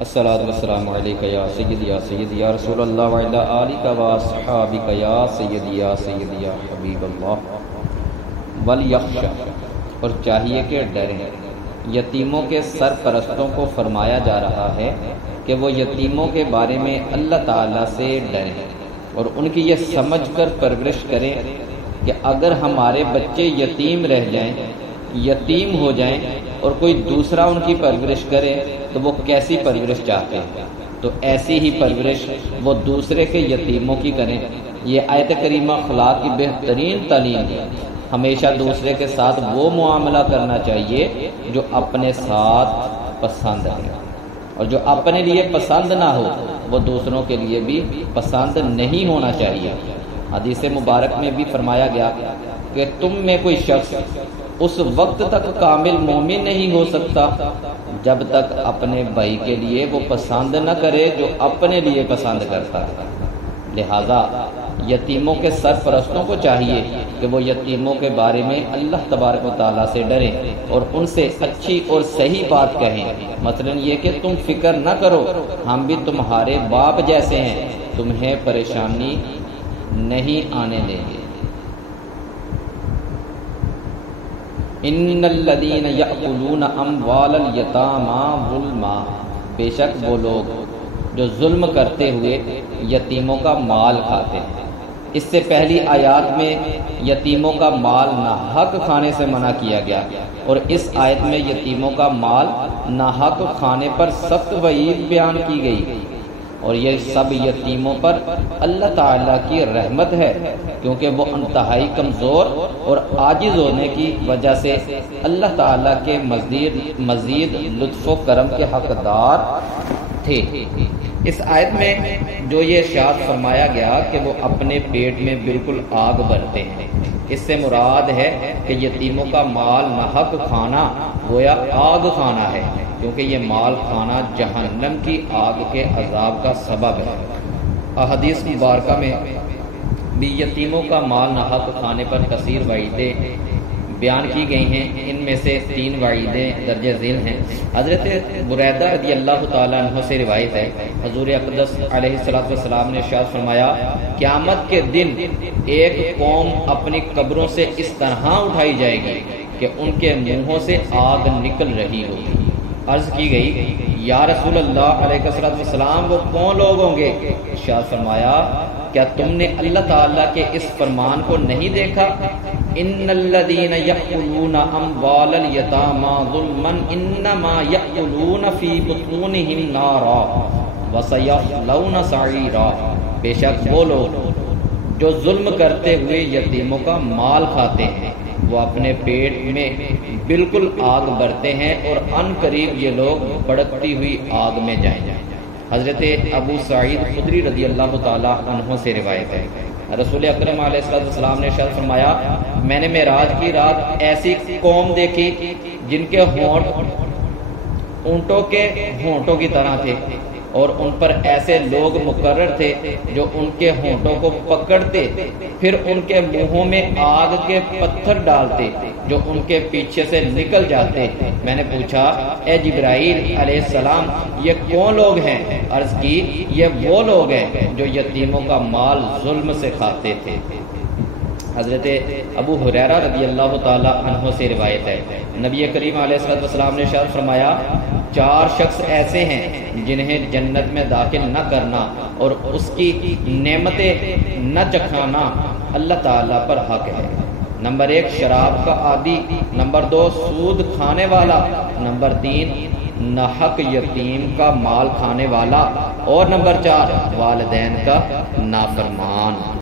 الصلاۃ والسلام علیک یا سیدی یا رسول اللہ وعلی آلک و اصحابک یا سیدی یا حبیب اللہ ولیخشى، اور چاہیے کہ ڈریں۔ یتیموں کے سرپرستوں کو فرمایا جا رہا ہے کہ وہ یتیموں کے بارے میں اللہ تعالیٰ سے ڈریں اور ان کی یہ سمجھ کر پرورش کریں کہ اگر ہمارے بچے یتیم رہ جائیں، یتیم ہو جائیں اور کوئی دوسرا ان کی پرورش کرے تو وہ کیسی پرورش چاہتے ہیں، تو ایسی ہی پرورش وہ دوسرے کے یتیموں کی کریں۔ یہ آیت کریمہ اخلاق کی بہترین تعلیم ہے۔ ہمیشہ دوسرے کے ساتھ وہ معاملہ کرنا چاہیے جو اپنے ساتھ پسند ہے، اور جو اپنے لیے پسند نہ ہو وہ دوسروں کے لیے بھی پسند نہیں ہونا چاہیے۔ حدیث مبارک میں بھی فرمایا گیا کہ تم میں کوئی شخص اس وقت تک کامل مومن نہیں ہو سکتا جب تک اپنے بھائی کے لیے وہ پسند نہ کرے جو اپنے لیے پسند کرتا ہے۔ لہذا یتیموں کے سرپرستوں کو چاہیے کہ وہ یتیموں کے بارے میں اللہ تبارک و تعالیٰ سے ڈریں اور ان سے اچھی اور صحیح بات کہیں، مثلا یہ کہ تم فکر نہ کرو، ہم بھی تمہارے باپ جیسے ہیں، تمہیں پریشانی نہیں آنے دیں گے۔ ان الذین یأکلون اموال الیتامی ظلما، بے شک وہ لوگ جو ظلم کرتے ہوئے یتیموں کا مال کھاتے ہیں۔ اس سے پہلی آیات میں یتیموں کا مال ناحق کھانے سے منع کیا گیا، اور اس آیت میں یتیموں کا مال ناحق کھانے پر سخت وعید بیان کی گئی، اور یہ سب یتیموں پر اللہ تعالیٰ کی رحمت ہے، کیونکہ وہ انتہائی کمزور اور عاجز ہونے کی وجہ سے اللہ تعالیٰ کے مزید لطف و کرم کے حقدار تھے۔ اس آیت میں جو یہ ارشاد فرمایا گیا کہ وہ اپنے پیٹ میں بالکل آگ بھرتے ہیں، اس سے مراد ہے کہ یتیموں کا مال ناحق کھانا گویا آگ کھانا ہے، کیونکہ یہ مال کھانا جہنم کی آگ کے عذاب کا سبب ہے۔ احادیث مبارکہ میں بھی یتیموں کا مال ناحق کھانے پر کثیر وعیدیں بیان کی گئی ہیں، ان میں سے 3 وعیدیں درج ذیل ہیں۔ حضرت بریدہ رضی اللہ تعالیٰ عنہ سے روایت ہے، حضور اقدس علیہ السلام نے ارشاد فرمایا، قیامت کے دن ایک قوم اپنی قبروں سے اس طرح اٹھائی جائے گی کہ ان کے منہوں سے آگ نکل رہی ہوگی۔ عرض کی گئی، یا رسول اللہ علیہ السلام وہ کون لوگ ہوں گے؟ ارشاد فرمایا، کیا تم نے اللہ تعالیٰ کے اس فرمان کو نہیں دیکھا، ان الذین یأکلون اموال الیتامی ظلما انما یأکلون فی بطونہم نارا وسیصلون سعیرا، بے شک وہ لوگ جو ظلم کرتے ہوئے یتیموں کا مال کھاتے ہیں وہ اپنے پیٹ میں بالکل آگ بھرتے ہیں، اور ان قریب یہ لوگ بھڑکتی ہوئی آگ میں جائیں گے۔ حضرت ابو سعید خدری رضی اللہ تعالیٰ عنہ سے روایت ہے، رسول اکرم علیہ السلام نے ارشاد فرمایا، میں نے معراج کی رات ایسی قوم دیکھی جن کے ہونٹ اونٹوں کے ہونٹوں کی طرح تھے، اور ان پر ایسے لوگ مقرر تھے جو ان کے ہونٹوں کو پکڑتے، پھر ان کے منہوں میں آگ کے پتھر ڈالتے جو ان کے پیچھے سے نکل جاتے۔ میں نے پوچھا، اے جبرائیل علیہ السلام، یہ کون لوگ ہیں؟ عرض کی، یہ وہ لوگ ہیں جو یتیموں کا مال ظلم سے کھاتے تھے۔ حضرت ابو ہریرہ رضی اللہ تعالی عنہ سے روایت ہے، نبی کریم علیہ السلام نے ارشاد فرمایا، 4 شخص ایسے ہیں جنہیں جنت میں داخل نہ کرنا اور اس کی نعمتیں نہ چکھانا اللہ تعالیٰ پر حق ہے۔ نمبر 1 شراب کا عادی، نمبر 2 سود کھانے والا، نمبر 3 ناحق یتیم کا مال کھانے والا، اور نمبر 4 والدین کا نافرمان۔